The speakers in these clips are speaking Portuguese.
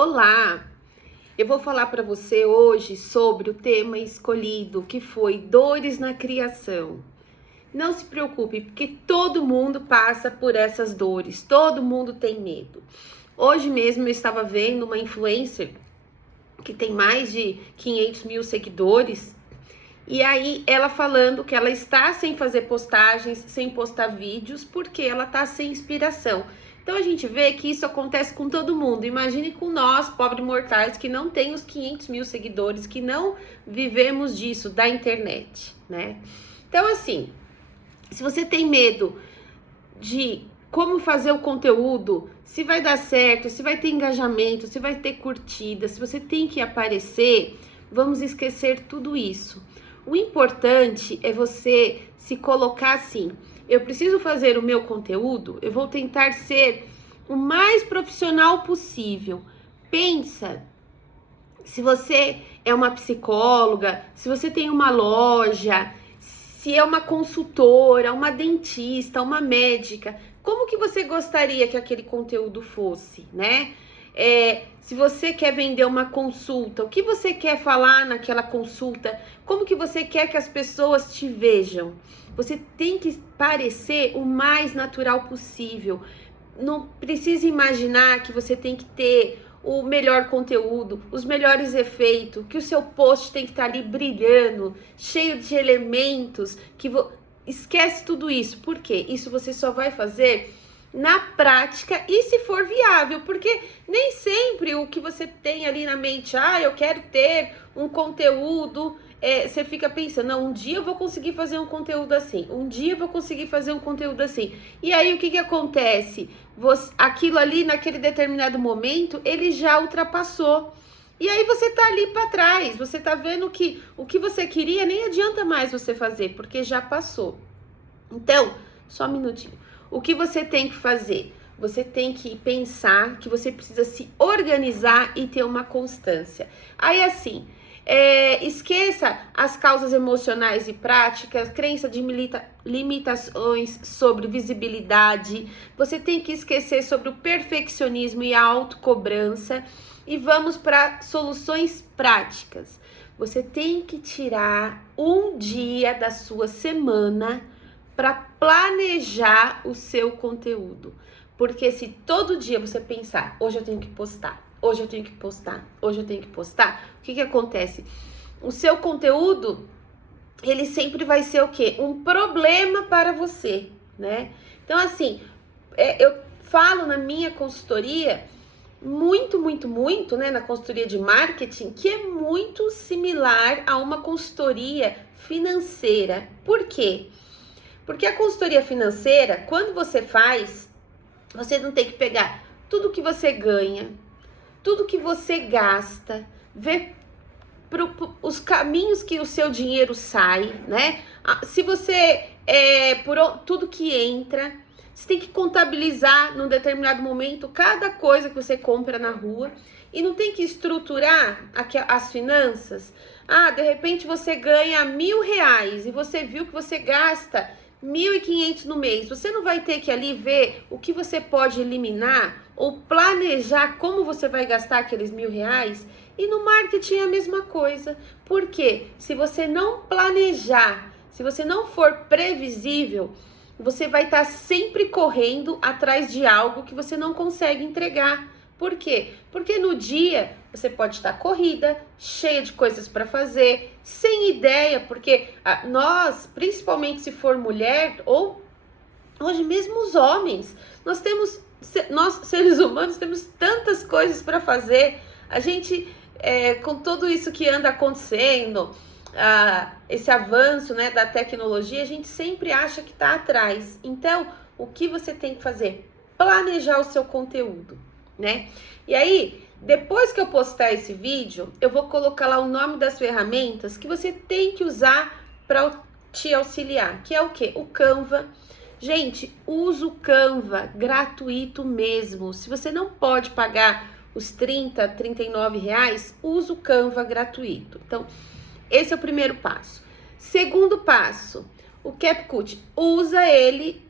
Olá, eu vou falar para você hoje sobre o tema escolhido, que foi dores na criação. Não se preocupe, porque todo mundo passa por essas dores, todo mundo tem medo. Hoje mesmo eu estava vendo uma influencer que tem mais de 500 mil seguidores, e aí ela falando que ela está sem fazer postagens, sem postar vídeos, porque ela está sem inspiração. Então a gente vê que isso acontece com todo mundo. Imagine com nós, pobres mortais, que não tem os 500 mil seguidores, que não vivemos disso, da internet, né? Então assim, se você tem medo de como fazer o conteúdo, se vai dar certo, se vai ter engajamento, se vai ter curtida, se você tem que aparecer, vamos esquecer tudo isso. O importante é você se colocar assim: eu preciso fazer o meu conteúdo, eu vou tentar ser o mais profissional possível. Pensa, se você é uma psicóloga, se você tem uma loja, se é uma consultora, uma dentista, uma médica, como que você gostaria que aquele conteúdo fosse, né? Se você quer vender uma consulta, o que você quer falar naquela consulta? Como que você quer que as pessoas te vejam? Você tem que parecer o mais natural possível. Não precisa imaginar que você tem que ter o melhor conteúdo, os melhores efeitos, que o seu post tem que estar ali brilhando, cheio de elementos, esquece tudo isso. Por quê? Isso você só vai fazer na prática e se for viável, porque nem sempre o que você tem ali na mente, eu quero ter um conteúdo, você fica pensando, não, um dia eu vou conseguir fazer um conteúdo assim, um dia eu vou conseguir fazer um conteúdo assim, e aí o que acontece? Aquilo ali naquele determinado momento, ele já ultrapassou, e aí você tá ali para trás, você tá vendo que o que você queria nem adianta mais você fazer, porque já passou. Então, só um minutinho. O que você tem que fazer? Você tem que pensar que você precisa se organizar e ter uma constância. Aí assim, esqueça as causas emocionais e práticas, crença de limitações sobre visibilidade. Você tem que esquecer sobre o perfeccionismo e a autocobrança. E vamos para soluções práticas. Você tem que tirar um dia da sua semana para planejar o seu conteúdo. Porque se todo dia você pensar, hoje eu tenho que postar, hoje eu tenho que postar, hoje eu tenho que postar, o que acontece? O seu conteúdo, ele sempre vai ser o quê? Um problema para você, né? Então, assim, eu falo na minha consultoria, muito, né, na consultoria de marketing, que é muito similar a uma consultoria financeira. Por quê? Porque a consultoria financeira, quando você faz, você não tem que pegar tudo que você ganha, tudo que você gasta, ver os caminhos que o seu dinheiro sai, né? Se você tudo que entra, você tem que contabilizar num determinado momento cada coisa que você compra na rua e não tem que estruturar as finanças. De repente você ganha R$1.000 e você viu que você gasta 1.500 no mês. Você não vai ter que ali ver o que você pode eliminar ou planejar como você vai gastar aqueles R$1.000. E no marketing é a mesma coisa. Por quê? Se você não planejar, se você não for previsível, você vai estar sempre correndo atrás de algo que você não consegue entregar. Por quê? Porque no dia você pode estar corrida, cheia de coisas para fazer, sem ideia, porque nós, principalmente se for mulher, ou hoje mesmo os homens, nós seres humanos temos tantas coisas para fazer. A gente, com tudo isso que anda acontecendo, esse avanço, né, da tecnologia, a gente sempre acha que está atrás. Então, o que você tem que fazer? Planejar o seu conteúdo, né? E aí, depois que eu postar esse vídeo, eu vou colocar lá o nome das ferramentas que você tem que usar para te auxiliar, que é o quê? O Canva. Gente, usa o Canva, gratuito mesmo. Se você não pode pagar os R$39, usa o Canva gratuito. Então, esse é o primeiro passo. Segundo passo, o CapCut, usa ele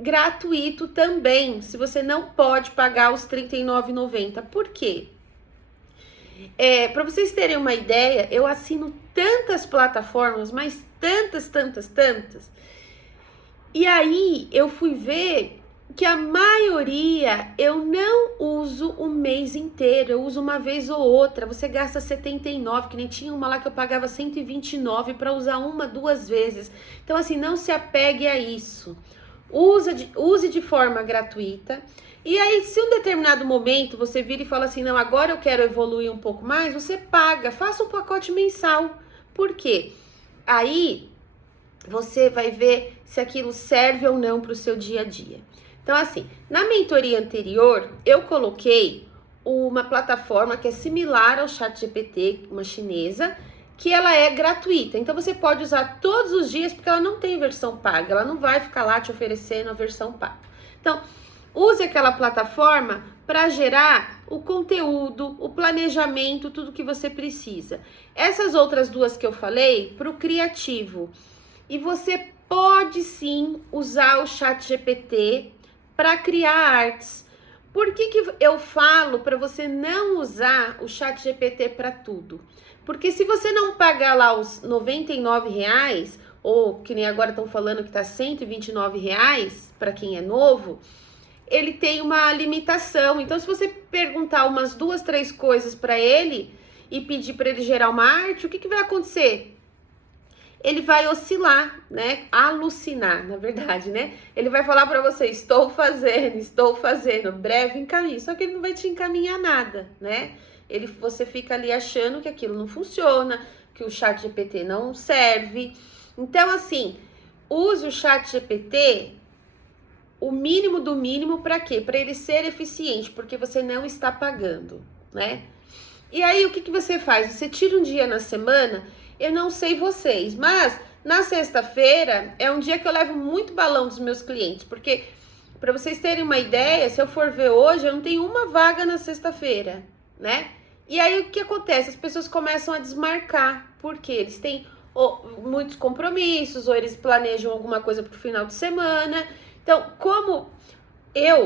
gratuito também, se você não pode pagar os R$39,90. Por quê? Para vocês terem uma ideia, eu assino tantas plataformas, mas tantas. E aí eu fui ver que a maioria eu não uso o mês inteiro, eu uso uma vez ou outra. Você gasta 79, que nem tinha uma lá que eu pagava 129 para usar uma, 2 vezes. Então assim, não se apegue a isso. Use de forma gratuita. E aí, se em um determinado momento você vira e fala assim, não, agora eu quero evoluir um pouco mais, você paga, faça um pacote mensal. Por quê? Aí você vai ver se aquilo serve ou não para o seu dia a dia. Então, assim, na mentoria anterior, eu coloquei uma plataforma que é similar ao ChatGPT, uma chinesa, que ela é gratuita. Então, você pode usar todos os dias, porque ela não tem versão paga, ela não vai ficar lá te oferecendo a versão paga. Então, use aquela plataforma para gerar o conteúdo, o planejamento, tudo que você precisa. Essas outras duas que eu falei, para o criativo. E você pode sim usar o ChatGPT para criar artes. Por que eu falo para você não usar o ChatGPT para tudo? Porque se você não pagar lá os R$99, ou que nem agora estão falando que tá R$129 para quem é novo, ele tem uma limitação. Então, se você perguntar umas 2, 3 coisas para ele e pedir para ele gerar uma arte, o que vai acontecer? Ele vai oscilar, né? Alucinar, na verdade, né? Ele vai falar para você, estou fazendo, breve encaminho. Só que ele não vai te encaminhar nada, né? Você fica ali achando que aquilo não funciona, que o ChatGPT não serve. Então, assim, use o ChatGPT o mínimo do mínimo para quê? Para ele ser eficiente, porque você não está pagando, né? E aí, o que você faz? Você tira um dia na semana. Eu não sei vocês, mas na sexta-feira é um dia que eu levo muito balão dos meus clientes, porque para vocês terem uma ideia, se eu for ver hoje, eu não tenho uma vaga na sexta-feira, né? E aí o que acontece? As pessoas começam a desmarcar, porque eles têm muitos compromissos, ou eles planejam alguma coisa para o final de semana. Então,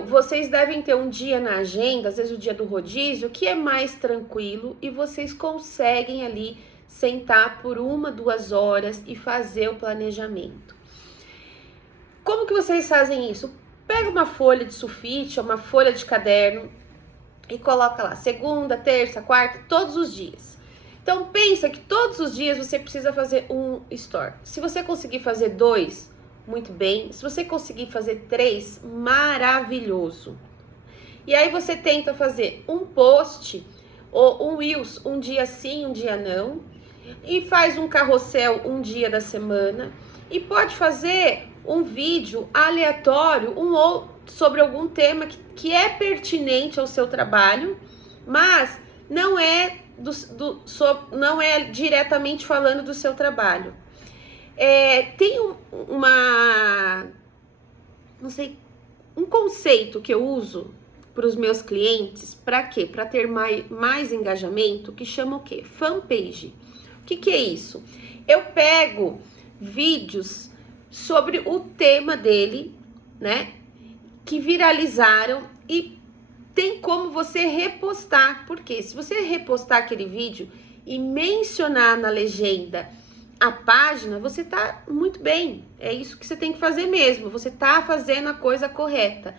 vocês devem ter um dia na agenda, às vezes o dia do rodízio, que é mais tranquilo e vocês conseguem ali sentar por 1, 2 horas e fazer o planejamento. Como que vocês fazem isso? Pega uma folha de sulfite, uma folha de caderno e coloca lá, segunda, terça, quarta, todos os dias. Então, pensa que todos os dias você precisa fazer um story. Se você conseguir fazer 2, muito bem. Se você conseguir fazer 3, maravilhoso. E aí você tenta fazer um post ou um reels, um dia sim, um dia não. E faz um carrossel um dia da semana. E pode fazer um vídeo aleatório, sobre algum tema que é pertinente ao seu trabalho, mas não é, não é diretamente falando do seu trabalho. Tem um conceito que eu uso para os meus clientes, para quê? Para ter mais engajamento, que chama o quê? Fanpage. O que é isso? Eu pego vídeos sobre o tema dele, né? Que viralizaram e tem como você repostar. Porque se você repostar aquele vídeo e mencionar na legenda a página, você tá muito bem. É isso que você tem que fazer mesmo. Você tá fazendo a coisa correta.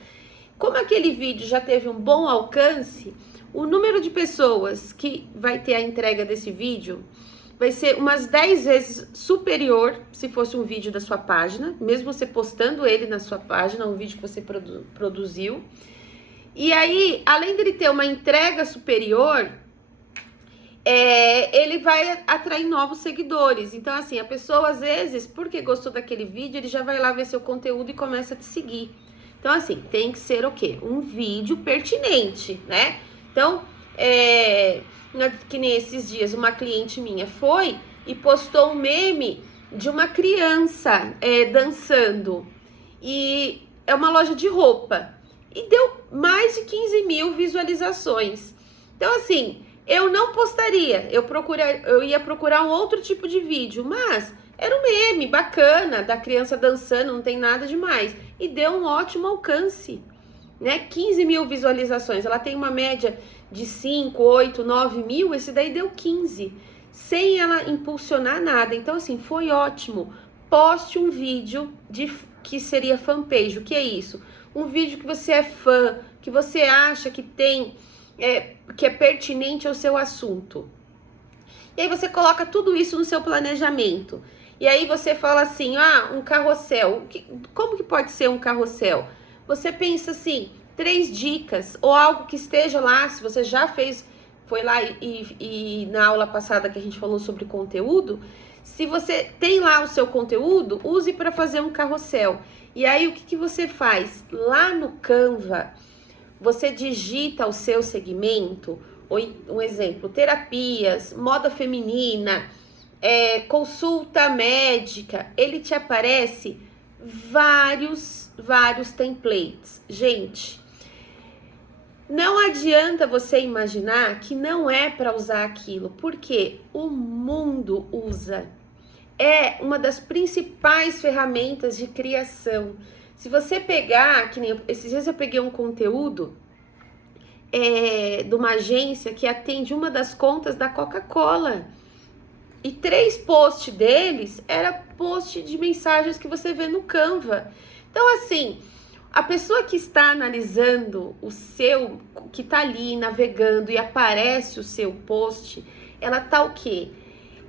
Como aquele vídeo já teve um bom alcance, o número de pessoas que vai ter a entrega desse vídeo vai ser umas 10 vezes superior se fosse um vídeo da sua página, mesmo você postando ele na sua página, um vídeo que você produziu. E aí, além dele ter uma entrega superior, ele vai atrair novos seguidores. Então, assim, a pessoa, às vezes, porque gostou daquele vídeo, ele já vai lá ver seu conteúdo e começa a te seguir. Então, assim, tem que ser o quê? Um vídeo pertinente, né? Então, que nem esses dias, uma cliente minha foi e postou um meme de uma criança dançando. E é uma loja de roupa. E deu mais de 15 mil visualizações. Então, assim, eu não postaria. Eu ia procurar um outro tipo de vídeo, mas era um meme bacana da criança dançando, não tem nada demais. E deu um ótimo alcance, né? 15 mil visualizações. Ela tem uma média de 5, 8, 9 mil, esse daí deu 15, sem ela impulsionar nada. Então, assim, foi ótimo. Poste um vídeo que seria fanpage. O que é isso? Um vídeo que você é fã, que você acha que que é pertinente ao seu assunto. E aí você coloca tudo isso no seu planejamento. E aí você fala assim, um carrossel. Como que pode ser um carrossel? Você pensa assim, 3 dicas, ou algo que esteja lá, se você já foi lá e na aula passada que a gente falou sobre conteúdo, se você tem lá o seu conteúdo, use para fazer um carrossel. E aí o que você faz? Lá no Canva, você digita o seu segmento, um exemplo, terapias, moda feminina, consulta médica, ele te aparece vários templates. Gente, não adianta você imaginar que não é para usar aquilo, porque o mundo usa. É uma das principais ferramentas de criação. Se você pegar, que nem esses dias eu peguei um conteúdo de uma agência que atende uma das contas da Coca-Cola. E 3 posts deles era post de mensagens que você vê no Canva. Então, assim, a pessoa que está analisando que está ali navegando e aparece o seu post, ela tá o quê?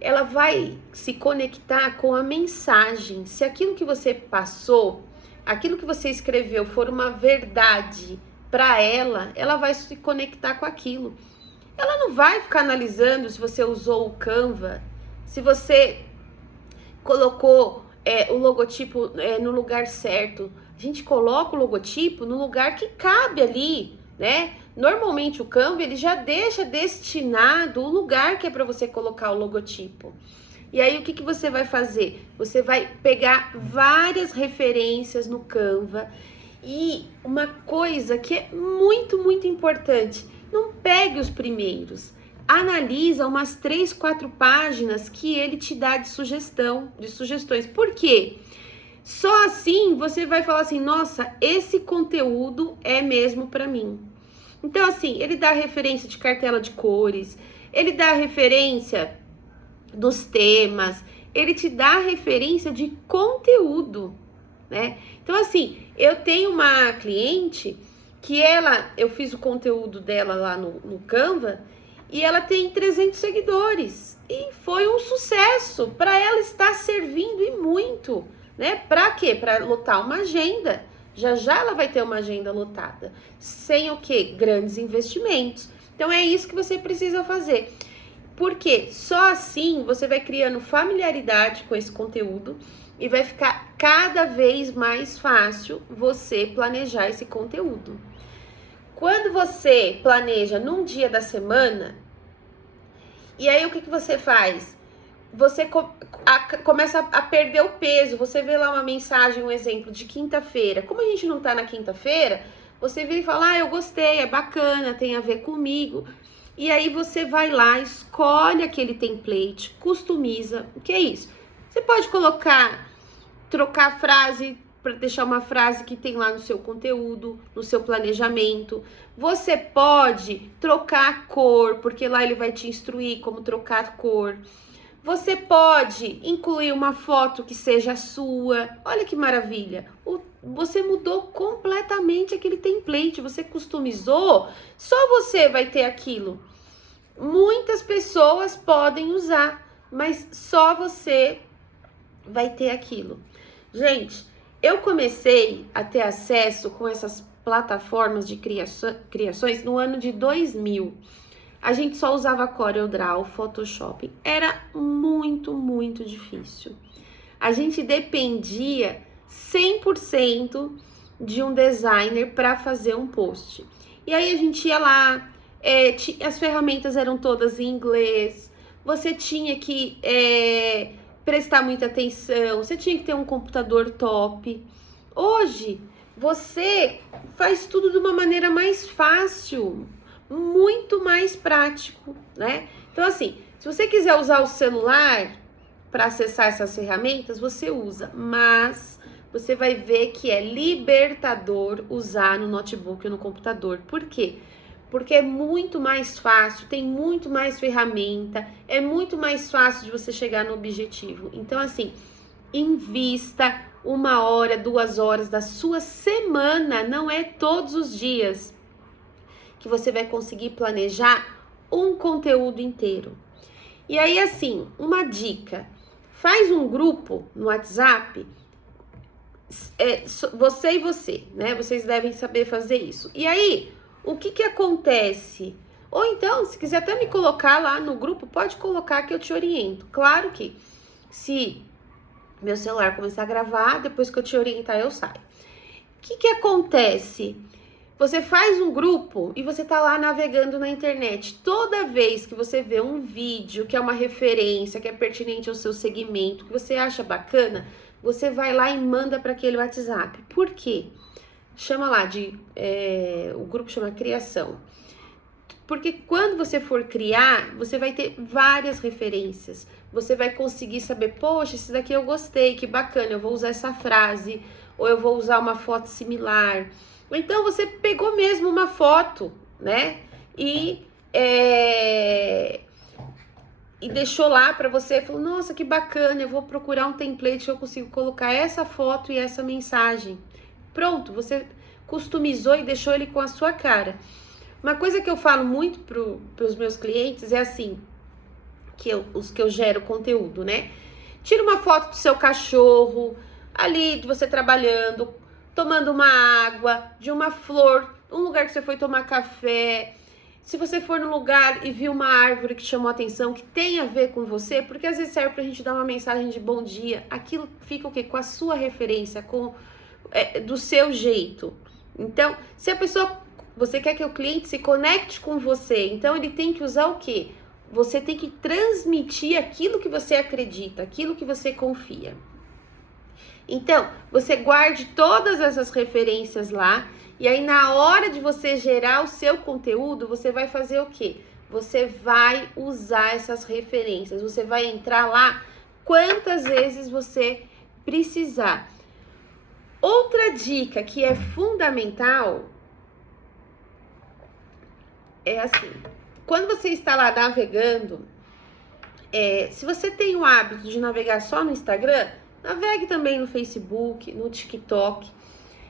Ela vai se conectar com a mensagem. Se aquilo que você passou, aquilo que você escreveu for uma verdade para ela vai se conectar com aquilo. Ela não vai ficar analisando se você usou o Canva, se você colocou o logotipo no lugar certo. A gente coloca o logotipo no lugar que cabe ali, né? Normalmente o Canva ele já deixa destinado o lugar que é para você colocar o logotipo. E aí o que você vai fazer? Você vai pegar várias referências no Canva. E uma coisa que é muito importante, não pegue os primeiros, analisa umas 3, 4 páginas que ele te dá de sugestões. Por quê? Só assim você vai falar assim, nossa, esse conteúdo é mesmo para mim. Então, assim, ele dá referência de cartela de cores, ele dá referência dos temas, ele te dá referência de conteúdo, né? Então, assim, eu tenho uma cliente que eu fiz o conteúdo dela lá no Canva e ela tem 300 seguidores e foi um sucesso. Para ela está servindo e muito, né? Para quê? Para lotar uma agenda. Já ela vai ter uma agenda lotada, sem o quê? Grandes investimentos. Então é isso que você precisa fazer. Porque só assim você vai criando familiaridade com esse conteúdo e vai ficar cada vez mais fácil você planejar esse conteúdo. Quando você planeja num dia da semana, e aí o que você faz? Você começa a perder o peso. Você vê lá uma mensagem, um exemplo de quinta-feira. Como a gente não tá na quinta-feira, você vê e fala, eu gostei, é bacana, tem a ver comigo. E aí você vai lá, escolhe aquele template, customiza. O que é isso? Você pode trocar a frase para deixar uma frase que tem lá no seu conteúdo, no seu planejamento. Você pode trocar a cor, porque lá ele vai te instruir como trocar a cor. Você pode incluir uma foto que seja sua. Olha que maravilha. Você mudou completamente aquele template, você customizou, só você vai ter aquilo. Muitas pessoas podem usar, mas só você vai ter aquilo. Gente, eu comecei a ter acesso com essas plataformas de criações no ano de 2000. A gente só usava CorelDRAW, Photoshop. Era muito difícil. A gente dependia 100% de um designer para fazer um post. E aí a gente ia lá, as ferramentas eram todas em inglês, você tinha que prestar muita atenção, você tinha que ter um computador top. Hoje, você faz tudo de uma maneira mais fácil, muito mais prático, né? Então, assim, se você quiser usar o celular para acessar essas ferramentas, você usa, mas você vai ver que é libertador usar no notebook ou no computador. Por quê? porque é muito mais fácil, tem muito mais ferramenta, é muito mais fácil de você chegar no objetivo. Então, assim, invista 1 hora, 2 horas da sua semana, não é todos os dias que você vai conseguir planejar um conteúdo inteiro. E aí, assim, uma dica, faz um grupo no WhatsApp, você e você, né? Vocês devem saber fazer isso. E aí, o que acontece? Ou então, se quiser até me colocar lá no grupo, pode colocar que eu te oriento. Claro que se meu celular começar a gravar, depois que eu te orientar, eu saio. O que acontece? Você faz um grupo e você tá lá navegando na internet. Toda vez que você vê um vídeo que é uma referência, que é pertinente ao seu segmento, que você acha bacana, você vai lá e manda para aquele WhatsApp. Por quê? Chama lá o grupo chama criação. Porque quando você for criar, você vai ter várias referências. Você vai conseguir saber, poxa, esse daqui eu gostei, que bacana, eu vou usar essa frase, ou eu vou usar uma foto similar. Ou então você pegou mesmo uma foto, né? E deixou lá para você, falou, nossa, que bacana, eu vou procurar um template que eu consigo colocar essa foto e essa mensagem. Pronto, você customizou e deixou ele com a sua cara. Uma coisa que eu falo muito para os meus clientes é assim, os que eu gero conteúdo, né? Tira uma foto do seu cachorro, ali de você trabalhando, tomando uma água, de uma flor, um lugar que você foi tomar café. Se você for num lugar e viu uma árvore que chamou a atenção, que tem a ver com você, porque às vezes serve pra gente dar uma mensagem de bom dia, aquilo fica o quê? Com a sua referência, do seu jeito. Então, se a pessoa, você quer que o cliente se conecte com você, então ele tem que usar o quê? Você tem que transmitir aquilo que você acredita, aquilo que você confia. Então, você guarde todas essas referências lá, e aí na hora de você gerar o seu conteúdo, você vai fazer o quê? Você vai usar essas referências, você vai entrar lá quantas vezes você precisar. Outra dica que é fundamental é assim, quando você está lá navegando, se você tem o hábito de navegar só no Instagram, navegue também no Facebook, no TikTok.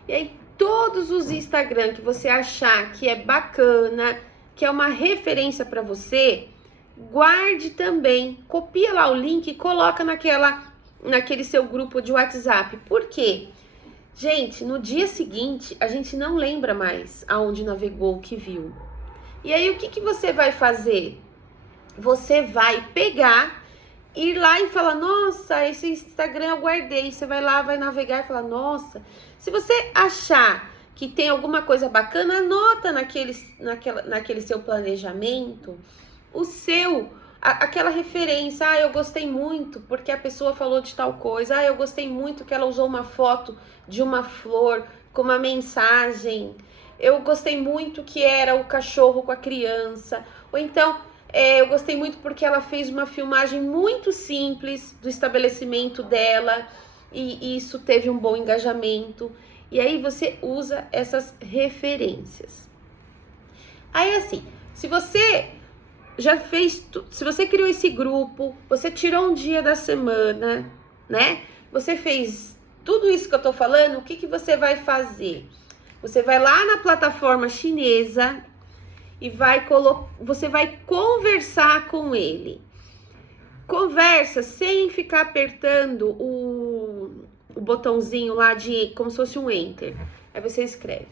E aí, todos os Instagram que você achar que é bacana, que é uma referência para você, guarde também. Copia lá o link e coloca naquele seu grupo de WhatsApp. Por quê? Gente, no dia seguinte, a gente não lembra mais aonde navegou, o que viu. E aí, o que você vai fazer? Você vai pegar, ir lá e falar, nossa, esse Instagram eu guardei. Você vai lá, vai navegar e falar, nossa. Se você achar que tem alguma coisa bacana, anota naquele seu planejamento aquela referência. Eu gostei muito porque a pessoa falou de tal coisa. Eu gostei muito que ela usou uma foto de uma flor com uma mensagem. Eu gostei muito que era o cachorro com a criança. Ou então, eu gostei muito porque ela fez uma filmagem muito simples do estabelecimento dela e isso teve um bom engajamento. E aí você usa essas referências. Aí assim, se você se você criou esse grupo, você tirou um dia da semana, né? Você fez tudo isso que eu tô falando, o que você vai fazer? Você vai lá na plataforma chinesa e você vai conversar com ele. Conversa sem ficar apertando o botãozinho lá como se fosse um enter. Aí você escreve.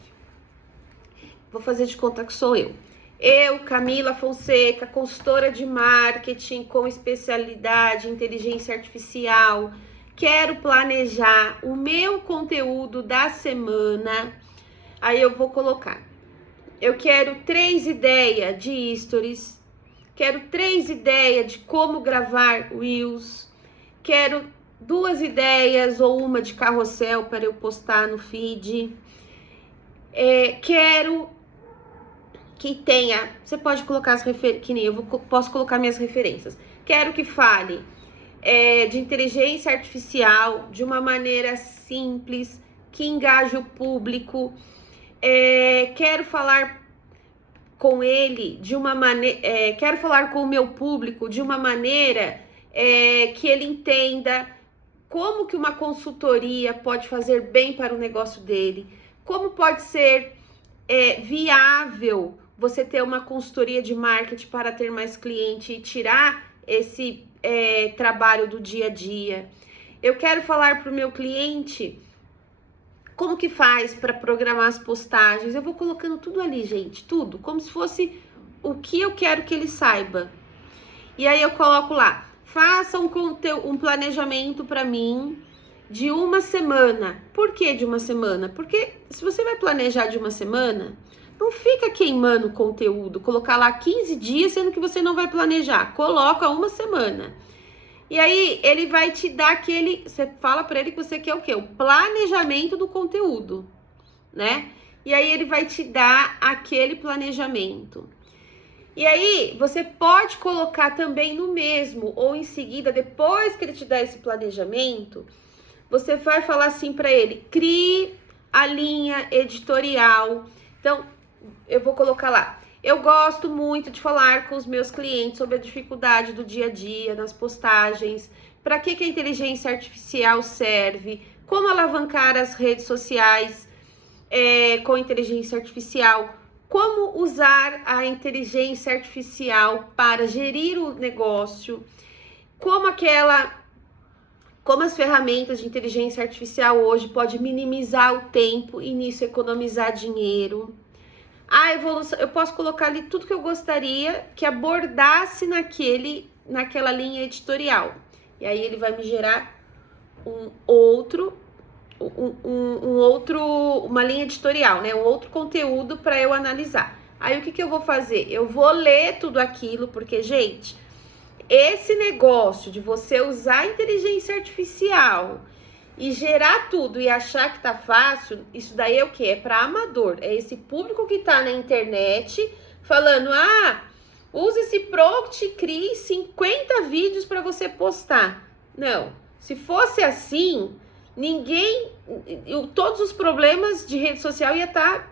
Vou fazer de conta que sou eu. Eu, Camila Fonseca, consultora de marketing com especialidade em inteligência artificial, quero planejar o meu conteúdo da semana. Aí eu vou colocar. Eu quero 3 ideias de stories. Quero 3 ideias de como gravar reels. Quero 2 ideias ou uma de carrossel para eu postar no feed. Quero que tenha... Você pode colocar as referências, que nem posso colocar minhas referências. Quero que fale de inteligência artificial de uma maneira simples, que engaje o público. Quero falar com ele de uma maneira, quero falar com o meu público de uma maneira que ele entenda como que uma consultoria pode fazer bem para o negócio dele, como pode ser viável você ter uma consultoria de marketing para ter mais cliente e tirar esse trabalho do dia a dia. Eu quero falar para o meu cliente como que faz para programar as postagens. Eu vou colocando tudo ali, gente, tudo, como se fosse o que eu quero que ele saiba. E aí eu coloco lá, faça um planejamento para mim de uma semana. Por que de uma semana? Porque se você vai planejar de uma semana, não fica queimando conteúdo, colocar lá 15 dias, sendo que você não vai planejar. Coloca uma semana. E aí ele vai te dar aquele, você fala para ele que você quer o quê? O planejamento do conteúdo, né? E aí ele vai te dar aquele planejamento. E aí você pode colocar também no mesmo, ou em seguida, depois que ele te der esse planejamento, você vai falar assim para ele, crie a linha editorial. Então, eu vou colocar lá. Eu gosto muito de falar com os meus clientes sobre a dificuldade do dia a dia, nas postagens, para que a inteligência artificial serve, como alavancar as redes sociais com inteligência artificial, como usar a inteligência artificial para gerir o negócio, como as ferramentas de inteligência artificial hoje podem minimizar o tempo e nisso economizar dinheiro. A evolução, eu posso colocar ali tudo que eu gostaria que abordasse naquela linha editorial. E aí ele vai me gerar uma linha editorial, né? Um outro conteúdo para eu analisar. Aí o que eu vou fazer? Eu vou ler tudo aquilo, porque, gente, esse negócio de você usar a inteligência artificial e gerar tudo e achar que tá fácil, isso daí é o quê? É para amador. É esse público que tá na internet falando, use esse prompt e crie 50 vídeos para você postar. Não, se fosse assim, todos os problemas de rede social ia estar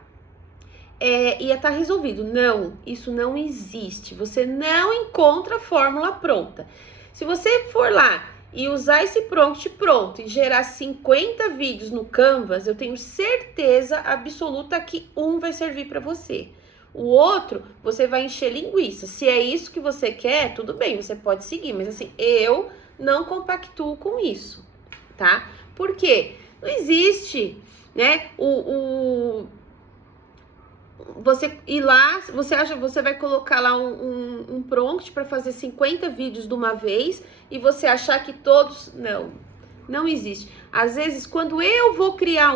resolvido. Não, isso não existe. Você não encontra a fórmula pronta. Se você for lá e usar esse prompt pronto e gerar 50 vídeos no Canvas, eu tenho certeza absoluta que um vai servir para você. O outro, você vai encher linguiça. Se é isso que você quer, tudo bem, você pode seguir. Mas assim, eu não compactuo com isso, tá? Por quê? Não existe, né? Você ir lá, você vai colocar lá um prompt para fazer 50 vídeos de uma vez e você achar que todos... Não existe. Às vezes, quando eu vou criar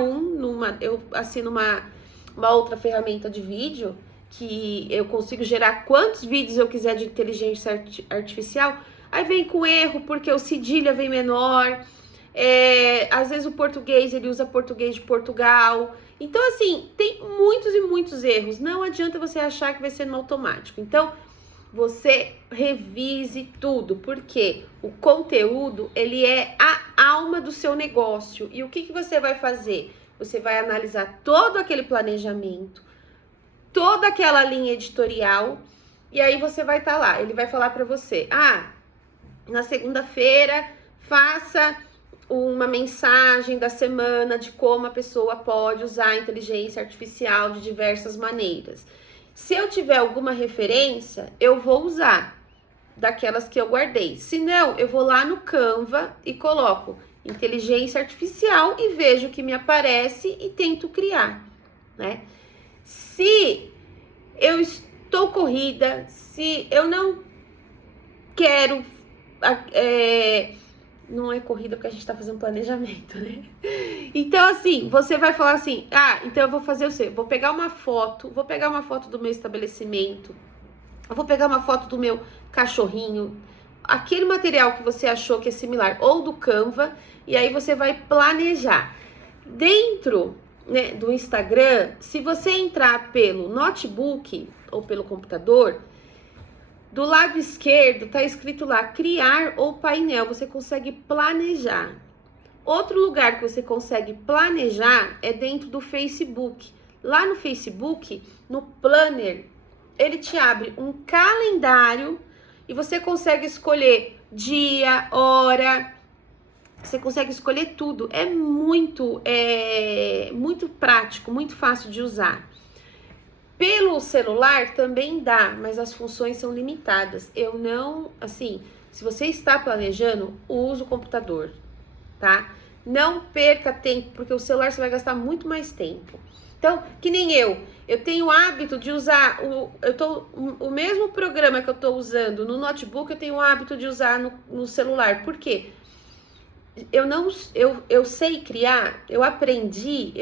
eu assino uma outra ferramenta de vídeo, que eu consigo gerar quantos vídeos eu quiser de inteligência artificial, aí vem com erro, porque o cedilha vem menor, às vezes o português, ele usa português de Portugal. Então, assim, tem muitos e muitos erros. Não adianta você achar que vai ser no automático. Então, você revise tudo, porque o conteúdo, ele é a alma do seu negócio. E o que você vai fazer? Você vai analisar todo aquele planejamento, toda aquela linha editorial, e aí você vai estar lá. Ele vai falar para você, na segunda-feira, faça uma mensagem da semana de como a pessoa pode usar a inteligência artificial de diversas maneiras. Se eu tiver alguma referência, eu vou usar daquelas que eu guardei. Se não, eu vou lá no Canva e coloco inteligência artificial e vejo o que me aparece e tento criar, né? Se eu estou corrida, se eu não quero... não é corrida porque a gente tá fazendo planejamento, né? Então, assim, você vai falar assim, então eu vou fazer vou pegar uma foto do meu estabelecimento, eu vou pegar uma foto do meu cachorrinho, aquele material que você achou que é similar, ou do Canva, e aí você vai planejar. Dentro, né, do Instagram, se você entrar pelo notebook ou pelo computador, do lado esquerdo tá escrito lá, criar ou painel, você consegue planejar. Outro lugar que você consegue planejar é dentro do Facebook. Lá no Facebook, no Planner, ele te abre um calendário e você consegue escolher dia, hora, você consegue escolher tudo. É muito prático, muito fácil de usar. Pelo celular também dá, mas as funções são limitadas. Eu não, assim, se você está planejando, use o computador, tá? Não perca tempo, porque o celular você vai gastar muito mais tempo. Então, que nem eu tenho o hábito de usar o mesmo programa que eu tô usando no notebook, eu tenho o hábito de usar no celular. Por quê? Eu sei criar, eu aprendi,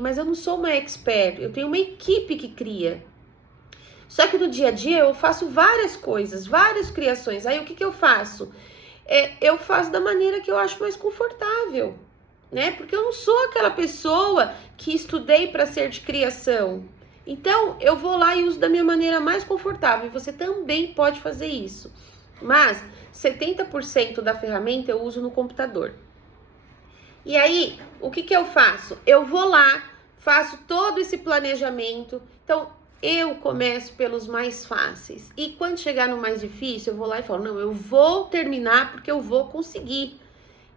mas eu não sou uma expert, eu tenho uma equipe que cria. Só que no dia a dia eu faço várias coisas, várias criações. Aí o que eu faço? Eu faço da maneira que eu acho mais confortável, né? Porque eu não sou aquela pessoa que estudei para ser de criação. Então eu vou lá e uso da minha maneira mais confortável. E você também pode fazer isso. Mas 70% da ferramenta eu uso no computador. E aí, o que eu faço? Eu vou lá, faço todo esse planejamento. Então, eu começo pelos mais fáceis. E quando chegar no mais difícil, eu vou lá e falo, não, eu vou terminar porque eu vou conseguir.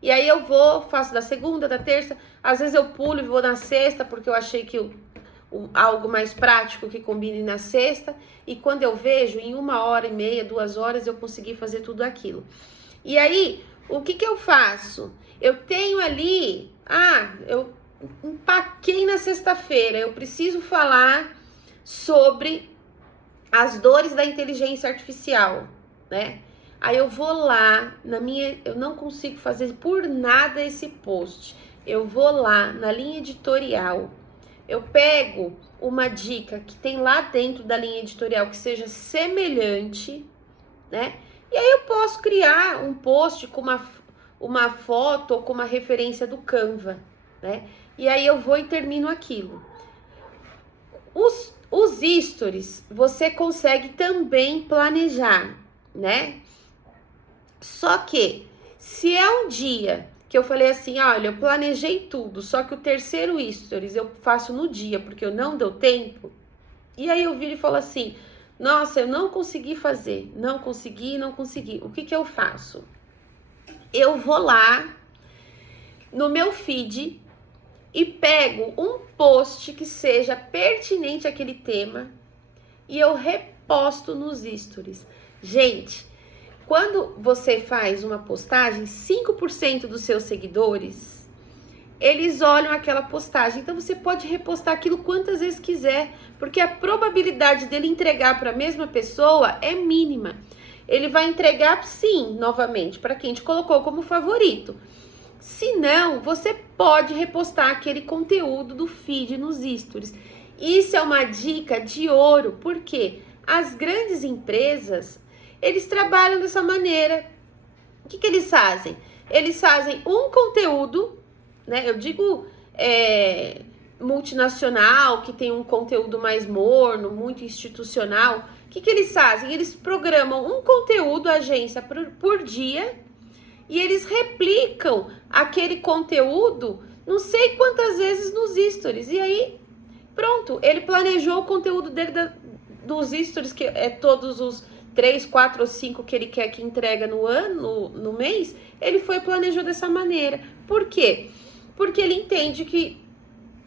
E aí eu vou, faço da segunda, da terça. Às vezes eu pulo e vou na sexta, porque eu achei que algo mais prático que combine na sexta, e quando eu vejo, em 1h30, 2 horas, eu consegui fazer tudo aquilo. E aí, o que eu faço? Eu tenho ali, eu empaquei na sexta-feira, eu preciso falar sobre as dores da inteligência artificial, né? Aí eu vou lá, eu não consigo fazer por nada esse post, eu vou lá na linha editorial, eu pego uma dica que tem lá dentro da linha editorial que seja semelhante, né? E aí eu posso criar um post com uma foto ou com uma referência do Canva, né? E aí eu vou e termino aquilo. Os stories você consegue também planejar, né? Só que se é um dia que eu falei assim, olha, eu planejei tudo, só que o terceiro stories eu faço no dia, porque eu não deu tempo. E aí eu viro e falo assim, nossa, eu não consegui fazer, não consegui. O que eu faço? Eu vou lá no meu feed e pego um post que seja pertinente àquele tema e eu reposto nos stories. Gente, quando você faz uma postagem, 5% dos seus seguidores, eles olham aquela postagem. Então, você pode repostar aquilo quantas vezes quiser, porque a probabilidade dele entregar para a mesma pessoa é mínima. Ele vai entregar, sim, novamente, para quem te colocou como favorito. Se não, você pode repostar aquele conteúdo do feed nos stories. Isso é uma dica de ouro, porque as grandes empresas, eles trabalham dessa maneira. O que eles fazem? Eles fazem um conteúdo, né? Eu digo multinacional, que tem um conteúdo mais morno, muito institucional. O que eles fazem? Eles programam um conteúdo, agência, por dia, e eles replicam aquele conteúdo não sei quantas vezes nos stories. E aí, pronto, ele planejou o conteúdo dele dos stories, que é todos os 3, 4 ou 5 que ele quer que entrega no ano, no mês, ele planejou dessa maneira. Por quê? Porque ele entende que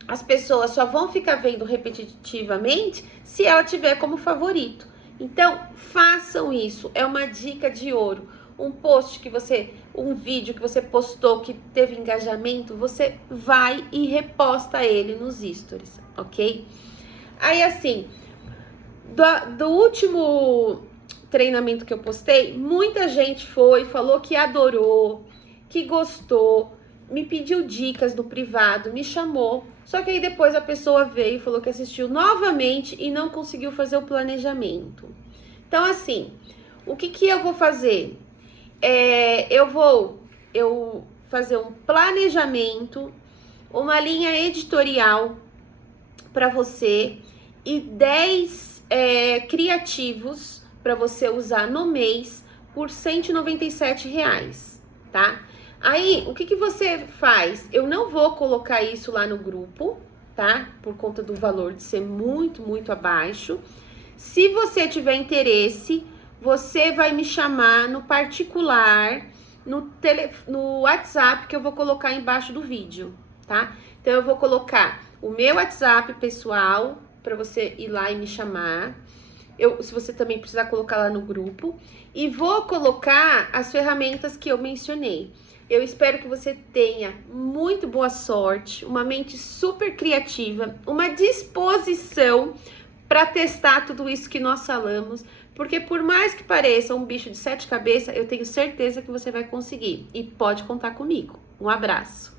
as pessoas só vão ficar vendo repetitivamente se ela tiver como favorito. Então, façam isso, é uma dica de ouro. Um vídeo que você postou que teve engajamento, você vai e reposta ele nos stories, ok? Aí, assim, do último treinamento que eu postei, muita gente falou que adorou, que gostou, me pediu dicas no privado, me chamou. Só que aí depois a pessoa veio e falou que assistiu novamente e não conseguiu fazer o planejamento. Então, assim, o que eu vou fazer? Eu vou fazer um planejamento, uma linha editorial para você e 10 criativos para você usar no mês por R$197, tá? Aí, o que você faz? Eu não vou colocar isso lá no grupo, tá? Por conta do valor de ser muito, muito abaixo. Se você tiver interesse, você vai me chamar no particular, no WhatsApp, que eu vou colocar embaixo do vídeo, tá? Então, eu vou colocar o meu WhatsApp pessoal, para você ir lá e me chamar. Se você também precisar colocar lá no grupo. E vou colocar as ferramentas que eu mencionei. Eu espero que você tenha muito boa sorte, uma mente super criativa, uma disposição para testar tudo isso que nós falamos, porque por mais que pareça um bicho de 7 cabeças, eu tenho certeza que você vai conseguir e pode contar comigo. Um abraço.